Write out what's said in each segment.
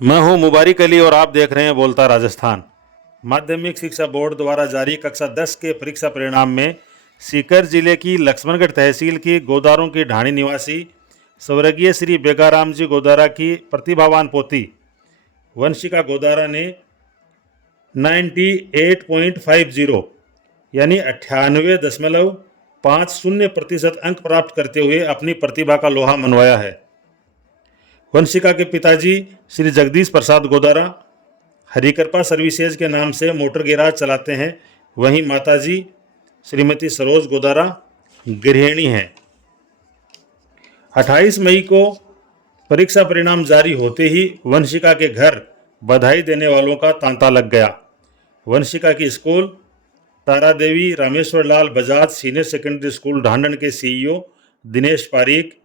मैं हूं मुबारिक अली और आप देख रहे हैं बोलता राजस्थान। माध्यमिक शिक्षा बोर्ड द्वारा जारी कक्षा 10 के परीक्षा परिणाम में सीकर जिले की लक्ष्मणगढ़ तहसील की गोदारों की ढाणी निवासी स्वर्गीय श्री बेगाराम जी गोदारा की प्रतिभावान पोती वंशिका गोदारा ने 98.50 यानी 98.50% अंक प्राप्त करते हुए अपनी प्रतिभा का लोहा मनवाया है। वंशिका के पिताजी श्री जगदीश प्रसाद गोदारा हरिकृपा सर्विसेज के नाम से मोटर गैराज चलाते हैं। वहीं माताजी श्रीमती सरोज गोदारा गृहिणी हैं। 28 मई को परीक्षा परिणाम जारी होते ही वंशिका के घर बधाई देने वालों का तांता लग गया। वंशिका की स्कूल तारा देवी रामेश्वर लाल बजाज सीनियर सेकेंडरी स्कूल ढांढन के सीईओ दिनेश पारीक,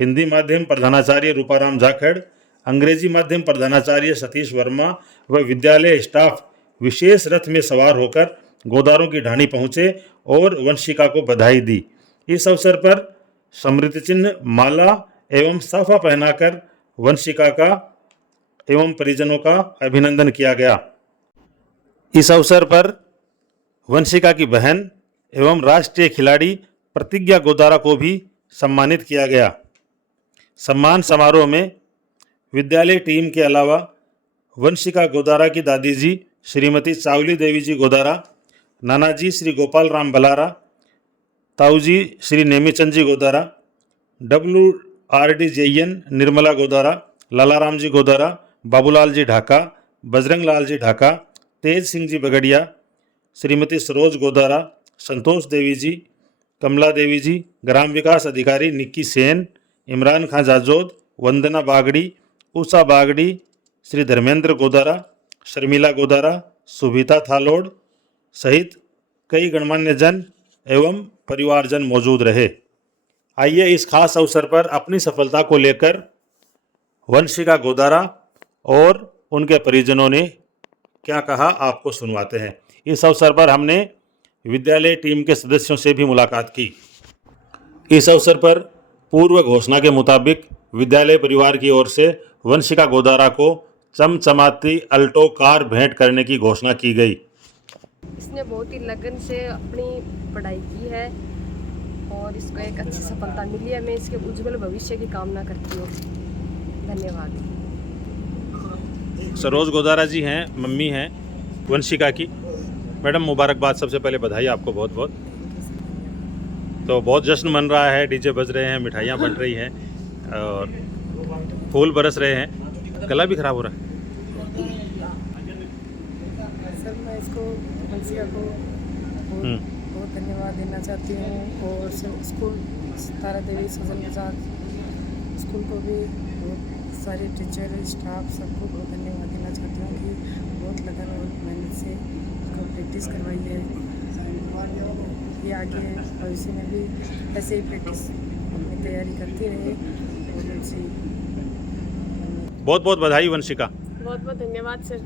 हिंदी माध्यम प्रधानाचार्य रूपाराम जाखड़, अंग्रेजी माध्यम प्रधानाचार्य सतीश वर्मा व विद्यालय स्टाफ विशेष रथ में सवार होकर गोदारों की ढाणी पहुँचे और वंशिका को बधाई दी। इस अवसर पर स्मृति चिन्ह, माला एवं साफा पहनाकर वंशिका का एवं परिजनों का अभिनंदन किया गया। इस अवसर पर वंशिका की बहन एवं राष्ट्रीय खिलाड़ी प्रतिज्ञा गोदारा को भी सम्मानित किया गया। सम्मान समारोह में विद्यालय टीम के अलावा वंशिका गोदारा की दादी जी श्रीमती चावली देवी जी गोदारा, नानाजी श्री गोपाल राम बलारा, ताऊजी श्री नेमीचंद जी गोदारा, WRDJN निर्मला गोदारा, लालाराम जी गोदारा, बाबूलाल जी ढाका, बजरंग लाल जी ढाका, तेज सिंह जी बगड़िया, श्रीमती सरोज गोदारा, संतोष देवी जी, कमला देवी जी, ग्राम विकास अधिकारी निक्की सेन, इमरान खां जाजोद, वंदना बागड़ी, उषा बागड़ी, श्री धर्मेंद्र गोदारा, शर्मिला गोदारा, सुभिता थालोड़ सहित कई गणमान्य जन एवं परिवारजन मौजूद रहे। आइए इस खास अवसर पर अपनी सफलता को लेकर वंशिका गोदारा और उनके परिजनों ने क्या कहा आपको सुनवाते हैं। इस अवसर पर हमने विद्यालय टीम के सदस्यों से भी मुलाकात की। इस अवसर पर पूर्व घोषणा के मुताबिक विद्यालय परिवार की ओर से वंशिका गोदारा को चमचमाती अल्टो कार भेंट करने की घोषणा की गई। इसने बहुत ही लगन से अपनी पढ़ाई की है और इसको एक अच्छी सफलता मिली है। मैं इसके उज्जवल भविष्य की कामना करती हूँ। धन्यवाद। सरोज गोदारा जी हैं, मम्मी हैं वंशिका की। मैडम मुबारकबाद, सबसे पहले बधाई आपको बहुत बहुत। तो बहुत जश्न मन रहा है, डीजे बज रहे हैं, मिठाइयाँ बन रही हैं और फूल बरस रहे हैं। गला भी खराब हो रहा है। सर मैं इसको वंशिका को बहुत धन्यवाद देना चाहती हूँ और स्कूल तारा देवी सजन बजाज स्कूल को भी बहुत सारे टीचर स्टाफ सबको बहुत धन्यवाद देना चाहती हूँ कि बहुत लगन और मेहनत से इसको प्रैक्टिस करवाई है और ये आगे भविष्य में भी ऐसे ही प्रैक्टिस अपनी तैयारी करती रहे और उनसे बहुत बहुत बधाई वंशिका। बहुत बहुत धन्यवाद सर।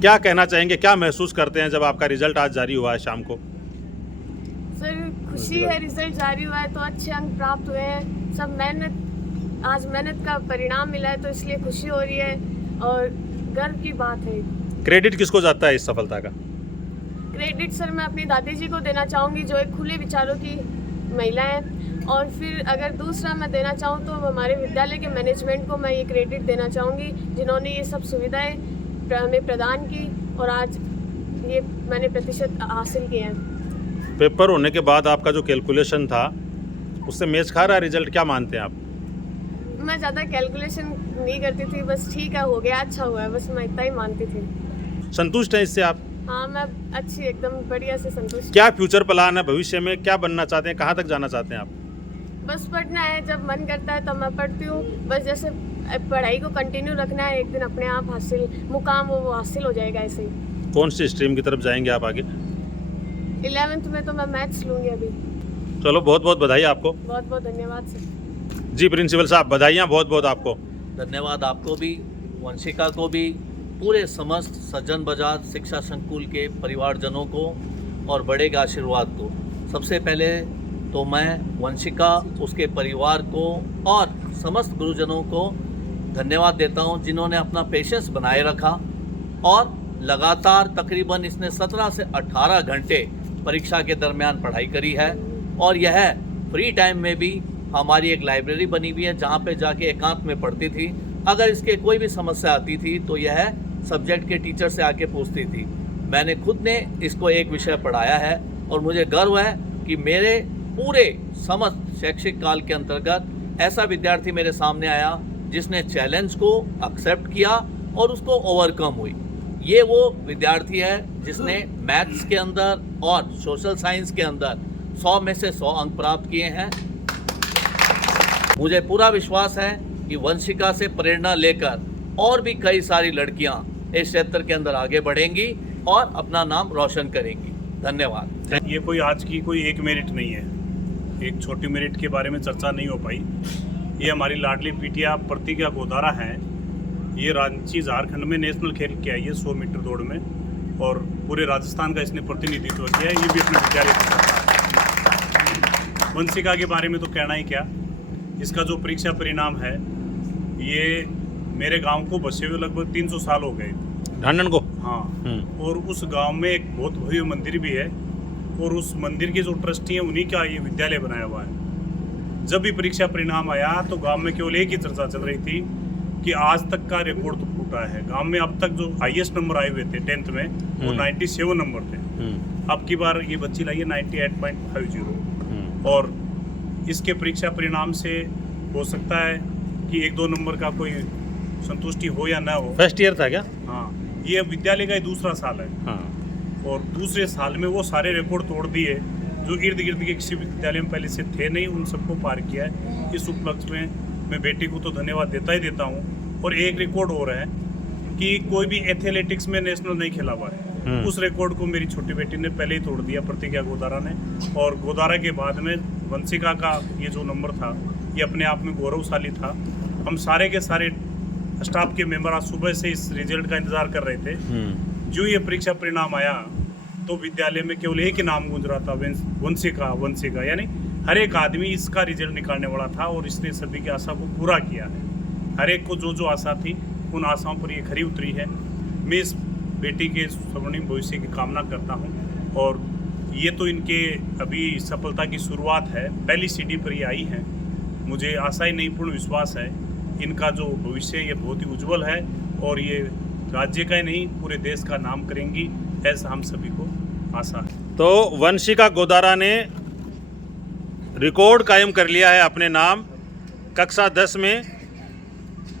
क्या कहना चाहेंगे, क्या महसूस करते हैं जब आपका रिजल्ट आज जारी हुआ है शाम को? सर खुशी है, रिजल्ट जारी हुआ है तो अच्छे अंक प्राप्त हुए हैं। सब आज मेहनत का परिणाम मिला है तो इसलिए खुशी हो रही है और गर्व की बात है। क्रेडिट किसको जाता है इस सफलता का? क्रेडिट सर मैं अपनी दादी जी को देना चाहूँगी जो एक खुले विचारों की महिला है। और फिर अगर दूसरा मैं देना चाहूँ तो हमारे विद्यालय के मैनेजमेंट को मैं ये क्रेडिट देना चाहूँगी जिन्होंने ये सब सुविधाएं हमें प्रदान की और आज ये मैंने प्रतिशत हासिल किए हैं। पेपर होने के बाद आपका जो कैलकुलेशन था उससे मैच खा रहा है रिजल्ट, क्या मानते हैं आप? मैं ज़्यादा कैलकुलेशन नहीं करती थी, बस ठीक है हो गया, अच्छा हुआ है, बस मैं इतना ही मानती थी। संतुष्ट हैं इससे आप? हाँ मैं अच्छी एकदम बढ़िया से संतुष्ट। क्या फ्यूचर प्लान है, भविष्य में क्या बनना चाहते हैं, कहाँ तक जाना चाहते हैं आप? बस पढ़ना है, जब मन करता है तब मैं पढ़ती हूँ। बस जैसे पढ़ाई को कंटिन्यू रखना है, एक दिन अपने आप हासिल मुकाम वो हासिल हो जाएगा ऐसे ही। कौन सी स्ट्रीम की तरफ जाएंगे आप आगे? 11th में तो मैं मैथ्स लूँगी अभी। चलो बहुत बहुत बधाई आपको। बहुत बहुत धन्यवाद सर। जी प्रिंसिपल साहब, बधाइयाँ बहुत बहुत आपको। धन्यवाद आपको भी, वंशिका को भी, पूरे समस्त सज्जन बजाज शिक्षा संकुल के परिवारजनों को और बड़े के आशीर्वाद को। सबसे पहले तो मैं वंशिका, उसके परिवार को और समस्त गुरुजनों को धन्यवाद देता हूं जिन्होंने अपना पेशेंस बनाए रखा और लगातार तकरीबन इसने 17 से 18 घंटे परीक्षा के दरमियान पढ़ाई करी है। और यह फ्री टाइम में भी हमारी एक लाइब्रेरी बनी हुई है जहां पे जाके एकांत में पढ़ती थी। अगर इसके कोई भी समस्या आती थी तो यह सब्जेक्ट के टीचर से आके पूछती थी। मैंने खुद ने इसको एक विषय पढ़ाया है और मुझे गर्व है कि मेरे पूरे समस्त शैक्षिक काल के अंतर्गत ऐसा विद्यार्थी मेरे सामने आया जिसने चैलेंज को एक्सेप्ट किया और उसको ओवरकम हुई। ये वो विद्यार्थी है जिसने मैथ्स के अंदर और सोशल साइंस के अंदर 100 में से 100 अंक प्राप्त किए हैं। मुझे पूरा विश्वास है कि वंशिका से प्रेरणा लेकर और भी कई सारी लड़कियां इस क्षेत्र के अंदर आगे बढ़ेंगी और अपना नाम रोशन करेंगी। धन्यवाद। ये कोई आज की कोई एक मेरिट नहीं है, एक छोटी मेरिट के बारे में चर्चा नहीं हो पाई। ये हमारी लाडली बिटिया प्रतिज्ञा गोदारा है। ये रांची झारखंड में नेशनल खेल के आई है 100 मीटर दौड़ में और पूरे राजस्थान का इसने प्रतिनिधित्व किया है। ये भी अपने विद्यालय में करता है। वंशिका के बारे में तो कहना ही क्या, इसका जो परीक्षा परिणाम है ये मेरे गांव को बसे हुए लगभग 300 साल हो गए ढांडन को। हाँ, और उस गांव में एक बहुत भव्य मंदिर भी है और उस मंदिर के जो ट्रस्टी हैं उन्हीं का ये विद्यालय बनाया हुआ है। जब भी परीक्षा परिणाम आया तो गांव में केवल एक ही चर्चा चल रही थी कि आज तक का रिकॉर्ड तो टूटा है। गांव में अब तक जो हाईएस्ट नंबर आए हुए थे 10th में वो 97 नंबर थे। अब की बार ये बच्ची लाई है 98.50 और इसके परीक्षा परिणाम से हो सकता है कि 1-2 नंबर का कोई संतुष्टि हो या ना हो। फर्स्ट ईयर था क्या? हाँ, ये विद्यालय का दूसरा साल है। हाँ। और दूसरे साल में वो सारे रिकॉर्ड तोड़ दिए जो इर्द गिर्द के किसी विद्यालय में पहले से थे नहीं, उन सबको पार किया है। इस उपलक्ष्य में मैं बेटी को तो धन्यवाद देता ही देता हूँ। और एक रिकॉर्ड हो रहा है कि कोई भी एथलेटिक्स में नेशनल नहीं खेला हुआ है, उस रिकॉर्ड को मेरी छोटी बेटी ने पहले ही तोड़ दिया, प्रतिज्ञा गोदारा ने। और गोदारा के बाद में वंशिका का ये जो नंबर था ये अपने आप में गौरवशाली था। हम सारे के सारे स्टाफ के मेंबर आज सुबह से इस रिजल्ट का इंतजार कर रहे थे। जो ये परीक्षा परिणाम आया तो विद्यालय में केवल एक ही नाम गूंज रहा था, वंशिका, यानी हर एक आदमी इसका रिजल्ट निकालने वाला था और इसने सभी की आशा को पूरा किया है। हर एक को जो आशा थी उन आशाओं पर ये खरी उतरी है। मैं इस बेटी के स्वर्णिम भविष्य की कामना करता हूँ और ये तो इनके अभी सफलता की शुरुआत है, पहली सीढ़ी पर ये आई है। मुझे आशा ही नहीं पूर्ण विश्वास है इनका जो भविष्य ये बहुत ही उज्जवल है और ये राज्य का ही नहीं पूरे देश का नाम करेंगी, ऐसा हम सभी को आशा है। तो वंशिका गोदारा ने रिकॉर्ड कायम कर लिया है अपने नाम। कक्षा 10 में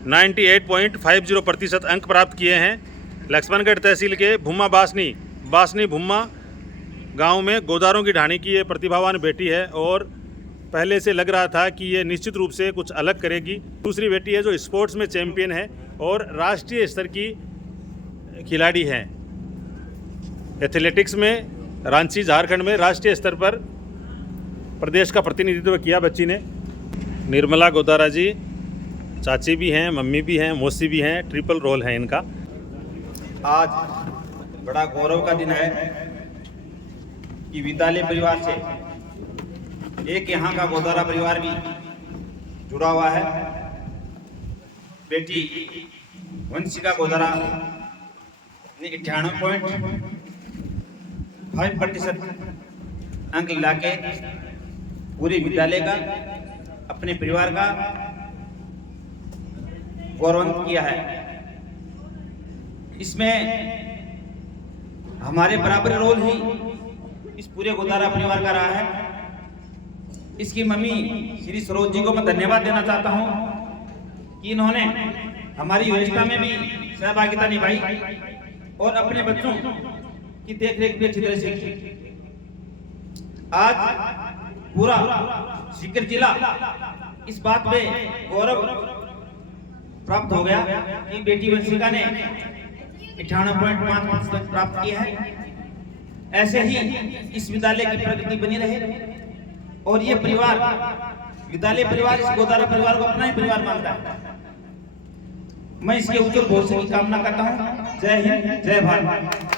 98.50% अंक प्राप्त किए हैं। लक्ष्मणगढ़ तहसील के भुम्मा बासनी भुम्मा गांव में गोदारों की ढाणी की ये प्रतिभावान बेटी है और पहले से लग रहा था कि ये निश्चित रूप से कुछ अलग करेगी। दूसरी बेटी है जो स्पोर्ट्स में चैंपियन है और राष्ट्रीय स्तर की खिलाड़ी है। एथलेटिक्स में रांची झारखंड में राष्ट्रीय स्तर पर प्रदेश का प्रतिनिधित्व किया बच्ची ने। निर्मला गोदारा जी चाची भी हैं, मम्मी भी हैं, मौसी भी हैं, ट्रिपल रोल है इनका। आज बड़ा गौरव का दिन है कि विद्यालय परिवार से एक यहाँ का गोदारा परिवार भी जुड़ा हुआ है। बेटी वंशिका गोदारा ने 98.5% अंक लाके पूरे विद्यालय का, अपने परिवार का गौरवान्वित किया है। इसमें हमारे बराबर रोल ही इस पूरे गोदारा परिवार का रहा है। इसकी मम्मी श्री सरोज जी को मैं धन्यवाद देना चाहता हूं कि इन्होंने हमारी योजना में भी सहभागिता निभाई और अपने बच्चों की देखरेख भी अच्छी तरह से की। आज पूरा सीकर जिला इस बात में गौरव प्राप्त हो गया कि बेटी वंशिका ने 98.5% प्राप्त किया है। ऐसे ही इस विद्यालय की प्रगति बनी रहे और ये परिवार, विद्यालय परिवार, इस गोदारा परिवार को अपना ही परिवार मानता है। मैं इसके उज्जवल भविष्य की कामना करता हूँ। जय हिंद, जय भारत।